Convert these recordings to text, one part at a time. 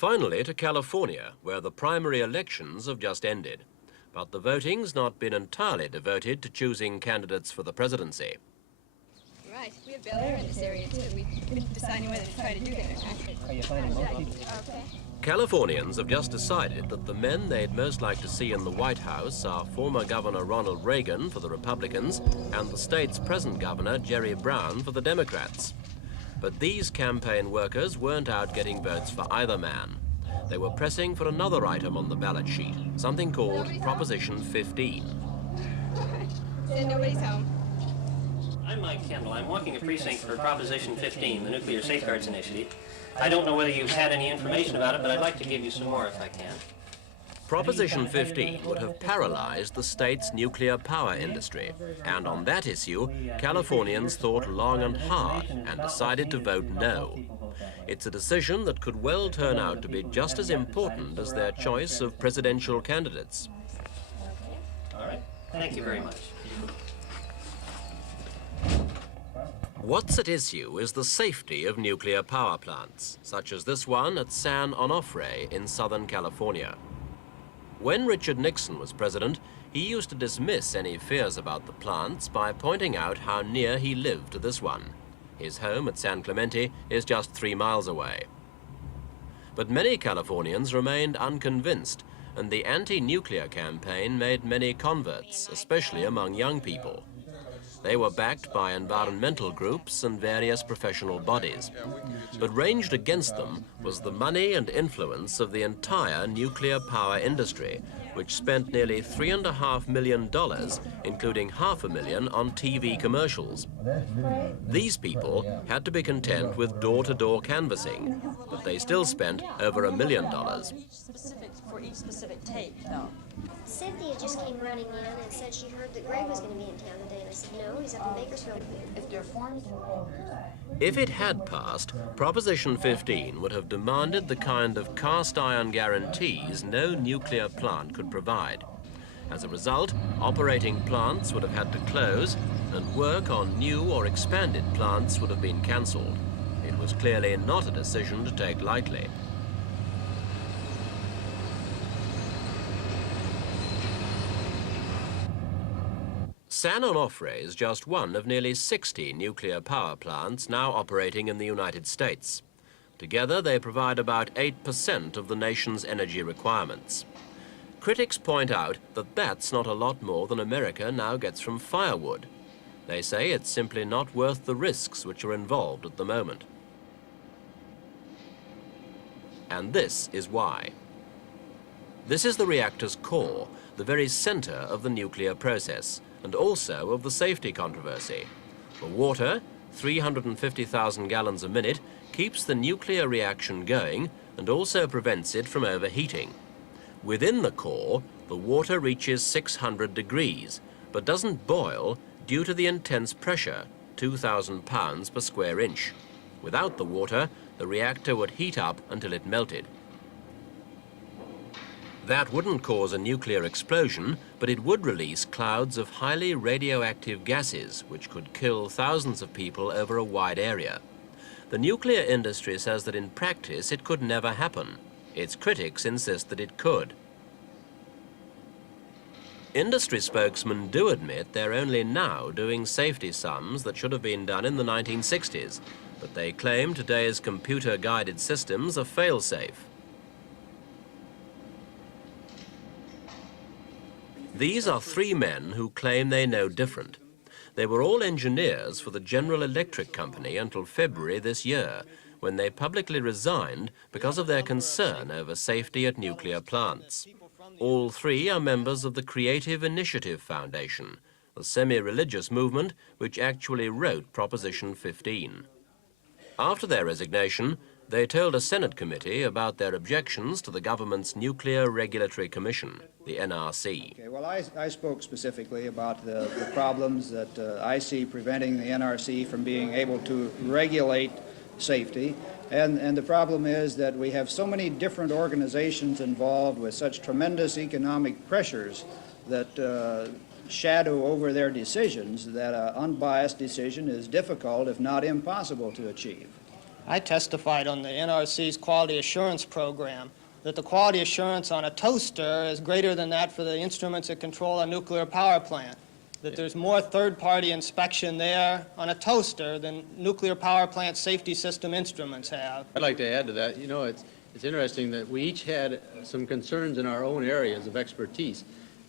Finally to California, where the primary elections have just ended. But the voting's not been entirely devoted to choosing candidates for the presidency. Right, we have Bel Air in this area too. We've been deciding whether to try to do that. Are you finding most people? Okay. Californians have just decided that the men they'd most like to see in the White House are former Governor Ronald Reagan for the Republicans and the state's present governor, Jerry Brown, for the Democrats. But these campaign workers weren't out getting votes for either man. They were pressing for another item on the ballot sheet, something called Proposition 15. Then nobody's home. I'm Mike Kendall. I'm walking a precinct for Proposition 15, the Nuclear Safeguards Initiative. I don't know whether you've had any information about it, but I'd like to give you some more if I can. Proposition 15 would have paralyzed the state's nuclear power industry. And on that issue, Californians thought long and hard and decided to vote no. It's a decision that could well turn out to be just as important as their choice of presidential candidates. All right. Thank you very much. What's at issue is the safety of nuclear power plants, such as this one at San Onofre in Southern California. When Richard Nixon was president, he used to dismiss any fears about the plants by pointing out how near he lived to this one. His home at San Clemente is just 3 miles away. But many Californians remained unconvinced, and the anti-nuclear campaign made many converts, especially among young people. They were backed by environmental groups and various professional bodies. But ranged against them was the money and influence of the entire nuclear power industry, which spent nearly $3.5 million, including $500,000 on TV commercials. These people had to be content with door-to-door canvassing, but they still spent over $1 million. For each specific tape, though. Cynthia just came running in and said she heard that Greg was going to be in town today, and I said, no, he's up in Bakersfield. If they're formed... If it had passed, Proposition 15 would have demanded the kind of cast-iron guarantees no nuclear plant could provide. As a result, operating plants would have had to close, and work on new or expanded plants would have been cancelled. It was clearly not a decision to take lightly. San Onofre is just one of nearly 60 nuclear power plants now operating in the United States. Together, they provide about 8% of the nation's energy requirements. Critics point out that that's not a lot more than America now gets from firewood. They say it's simply not worth the risks which are involved at the moment. And this is why. This is the reactor's core, the very center of the nuclear process, and also of the safety controversy. The water, 350,000 gallons a minute, keeps the nuclear reaction going and also prevents it from overheating. Within the core, the water reaches 600 degrees, but doesn't boil due to the intense pressure, 2,000 pounds per square inch. Without the water, the reactor would heat up until it melted. That wouldn't cause a nuclear explosion, but it would release clouds of highly radioactive gases, which could kill thousands of people over a wide area. The nuclear industry says that in practice it could never happen. Its critics insist that it could. Industry spokesmen do admit they're only now doing safety sums that should have been done in the 1960s, but they claim today's computer-guided systems are fail-safe. These are 3 men who claim they know different. They were all engineers for the General Electric Company until February this year, when they publicly resigned because of their concern over safety at nuclear plants. All 3 are members of the Creative Initiative Foundation, a semi-religious movement which actually wrote Proposition 15. After their resignation, they told a Senate committee about their objections to the government's Nuclear Regulatory Commission, the NRC. Okay, well, I spoke specifically about the problems that I see preventing the NRC from being able to regulate safety. And the problem is that we have so many different organizations involved with such tremendous economic pressures that shadow over their decisions that an unbiased decision is difficult, if not impossible, to achieve. I testified on the NRC's quality assurance program that the quality assurance on a toaster is greater than that for the instruments that control a nuclear power plant, that there's more third-party inspection there on a toaster than nuclear power plant safety system instruments have. I'd like to add to that, you know, it's interesting that we each had some concerns in our own areas of expertise.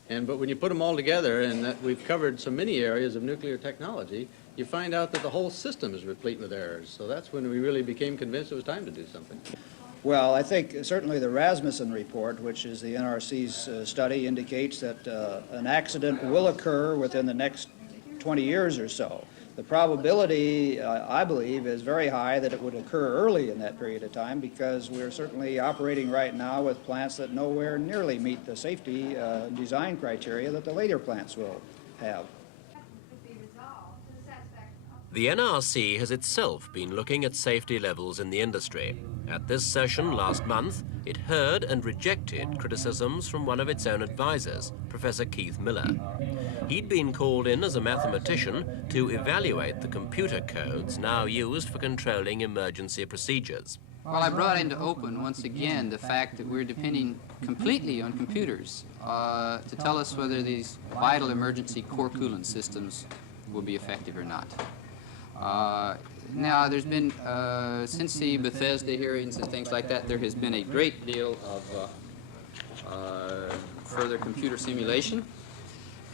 But when you put them all together, and that we've covered so many areas of nuclear technology, you find out that the whole system is replete with errors. So that's when we really became convinced it was time to do something. Well, I think certainly the Rasmussen report, which is the NRC's study, indicates that an accident will occur within the next 20 years or so. The probability, I believe, is very high that it would occur early in that period of time, because we're certainly operating right now with plants that nowhere nearly meet the safety design criteria that the later plants will have. The NRC has itself been looking at safety levels in the industry. At this session last month, it heard and rejected criticisms from one of its own advisors, Professor Keith Miller. He'd been called in as a mathematician to evaluate the computer codes now used for controlling emergency procedures. Well, I brought into open once again the fact that we're depending completely on computers to tell us whether these vital emergency core coolant systems will be effective or not. Now, there's been, since the Bethesda hearings and things like that, there has been a great deal of further computer simulation.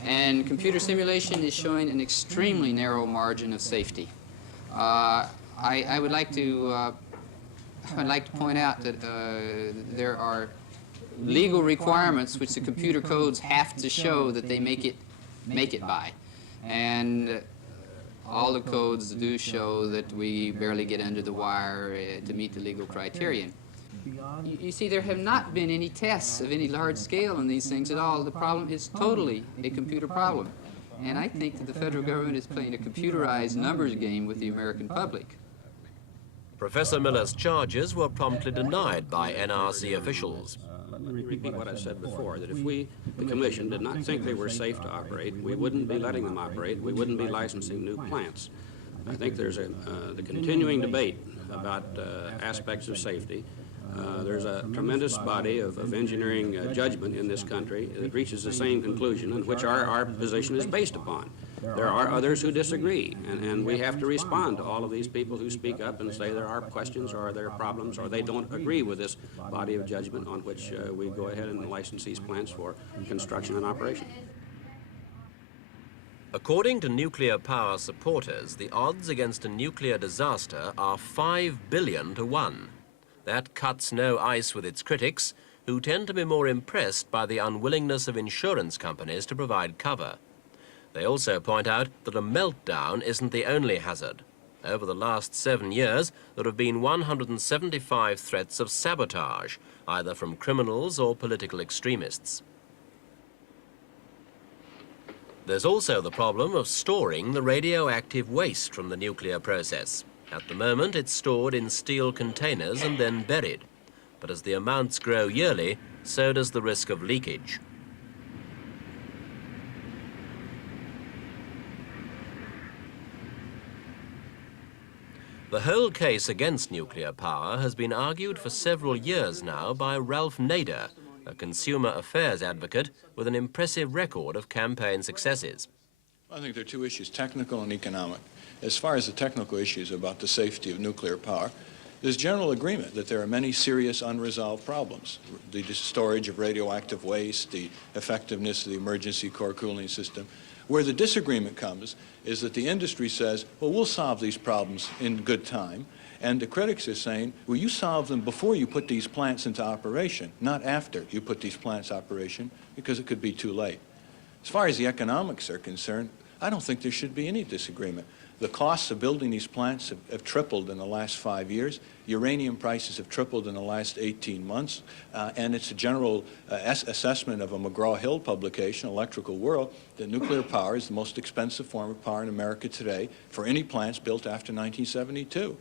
And computer simulation is showing an extremely narrow margin of safety. I would like to point out that there are legal requirements which the computer codes have to show that they make it by. And all the codes do show that we barely get under the wire to meet the legal criterion. You see, there have not been any tests of any large scale on these things at all. The problem is totally a computer problem. And I think that the federal government is playing a computerized numbers game with the American public. Professor Miller's charges were promptly denied by NRC officials. Let me repeat what I said before, that if we, the Commission, did not think they were safe to operate, we wouldn't be letting them operate, we wouldn't be licensing new plants. I think there's the continuing debate about aspects of safety. There's a tremendous body of engineering judgment in this country that reaches the same conclusion, and which our position is based upon. There are others who disagree, and we have to respond to all of these people who speak up and say there are questions or there are problems or they don't agree with this body of judgment on which we go ahead and license these plants for construction and operation. According to nuclear power supporters, the odds against a nuclear disaster are 5 billion to 1. That cuts no ice with its critics, who tend to be more impressed by the unwillingness of insurance companies to provide cover. They also point out that a meltdown isn't the only hazard. Over the last 7 years, there have been 175 threats of sabotage, either from criminals or political extremists. There's also the problem of storing the radioactive waste from the nuclear process. At the moment, it's stored in steel containers and then buried. But as the amounts grow yearly, so does the risk of leakage. The whole case against nuclear power has been argued for several years now by Ralph Nader, a consumer affairs advocate with an impressive record of campaign successes. I think there are two issues, technical and economic. As far as the technical issues about the safety of nuclear power, there's general agreement that there are many serious unresolved problems. The storage of radioactive waste, the effectiveness of the emergency core cooling system. Where the disagreement comes is that the industry says, well, we'll solve these problems in good time. And the critics are saying, well, you solve them before you put these plants into operation, not after you put these plants in operation, because it could be too late. As far as the economics are concerned, I don't think there should be any disagreement. The costs of building these plants have tripled in the last 5 years. Uranium prices have tripled in the last 18 months. And it's a general assessment of a McGraw-Hill publication, Electrical World, that nuclear power is the most expensive form of power in America today for any plants built after 1972.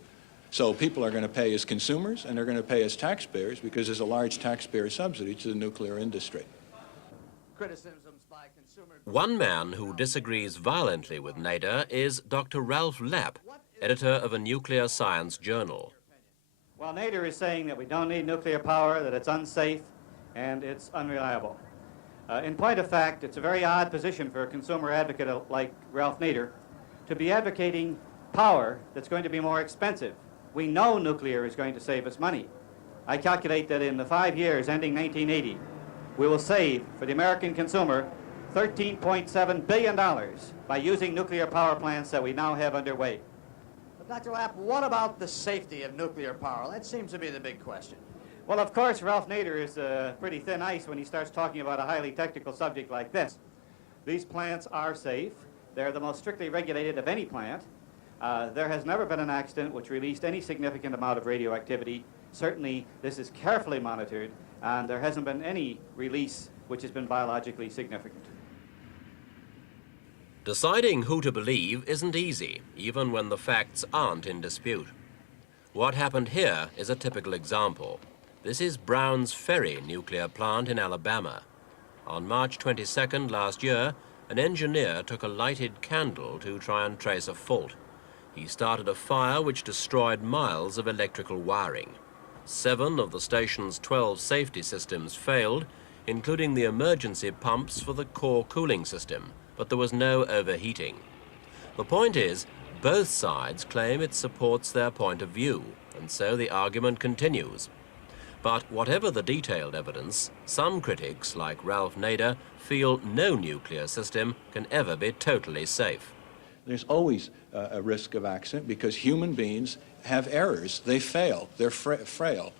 So people are going to pay as consumers and they're going to pay as taxpayers because there's a large taxpayer subsidy to the nuclear industry. One man who disagrees violently with Nader is Dr. Ralph Lapp, editor of a nuclear science journal. Well, Nader is saying that we don't need nuclear power, that it's unsafe, and it's unreliable. In point of fact, it's a very odd position for a consumer advocate like Ralph Nader to be advocating power that's going to be more expensive. We know nuclear is going to save us money. I calculate that in the 5 years ending 1980, we will save for the American consumer $13.7 billion by using nuclear power plants that we now have underway. But Dr. Lapp, what about the safety of nuclear power? That seems to be the big question. Well, of course, Ralph Nader is pretty thin ice when he starts talking about a highly technical subject like this. These plants are safe. They're the most strictly regulated of any plant. There has never been an accident which released any significant amount of radioactivity. Certainly, this is carefully monitored, and there hasn't been any release which has been biologically significant. Deciding who to believe isn't easy, even when the facts aren't in dispute. What happened here is a typical example. This is Brown's Ferry nuclear plant in Alabama. On March 22nd last year, an engineer took a lighted candle to try and trace a fault. He started a fire which destroyed miles of electrical wiring. 7 of the station's 12 safety systems failed, including the emergency pumps for the core cooling system, but there was no overheating. The point is, both sides claim it supports their point of view, and so the argument continues. But whatever the detailed evidence, some critics, like Ralph Nader, feel no nuclear system can ever be totally safe. There's always a risk of accident because human beings have errors. They fail. They're frail.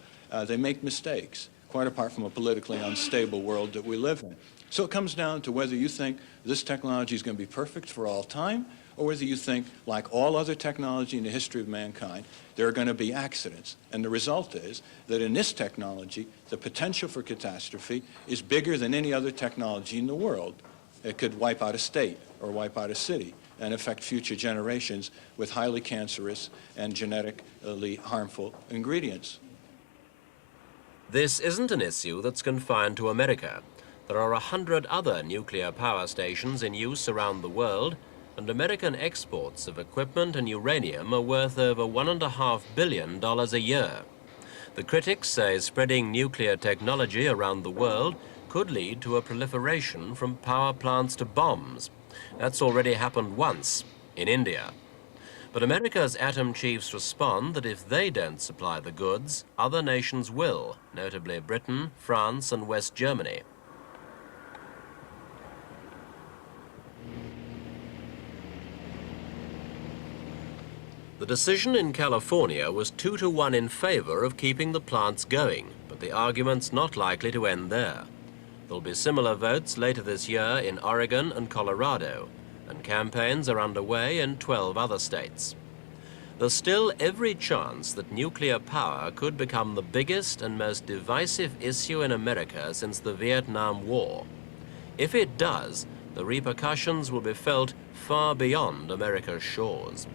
They make mistakes, quite apart from a politically unstable world that we live in. So it comes down to whether you think this technology is going to be perfect for all time, or whether you think, like all other technology in the history of mankind, there are going to be accidents. And the result is that in this technology, the potential for catastrophe is bigger than any other technology in the world. It could wipe out a state or wipe out a city and affect future generations with highly cancerous and genetically harmful ingredients. This isn't an issue that's confined to America. There are 100 other nuclear power stations in use around the world, and American exports of equipment and uranium are worth over $1.5 billion a year. The critics say spreading nuclear technology around the world could lead to a proliferation from power plants to bombs. That's already happened once, in India. But America's atom chiefs respond that if they don't supply the goods, other nations will, notably Britain, France, and West Germany. The decision in California was 2-1 in favor of keeping the plants going, but the argument's not likely to end there. There'll be similar votes later this year in Oregon and Colorado, and campaigns are underway in 12 other states. There's still every chance that nuclear power could become the biggest and most divisive issue in America since the Vietnam War. If it does, the repercussions will be felt far beyond America's shores.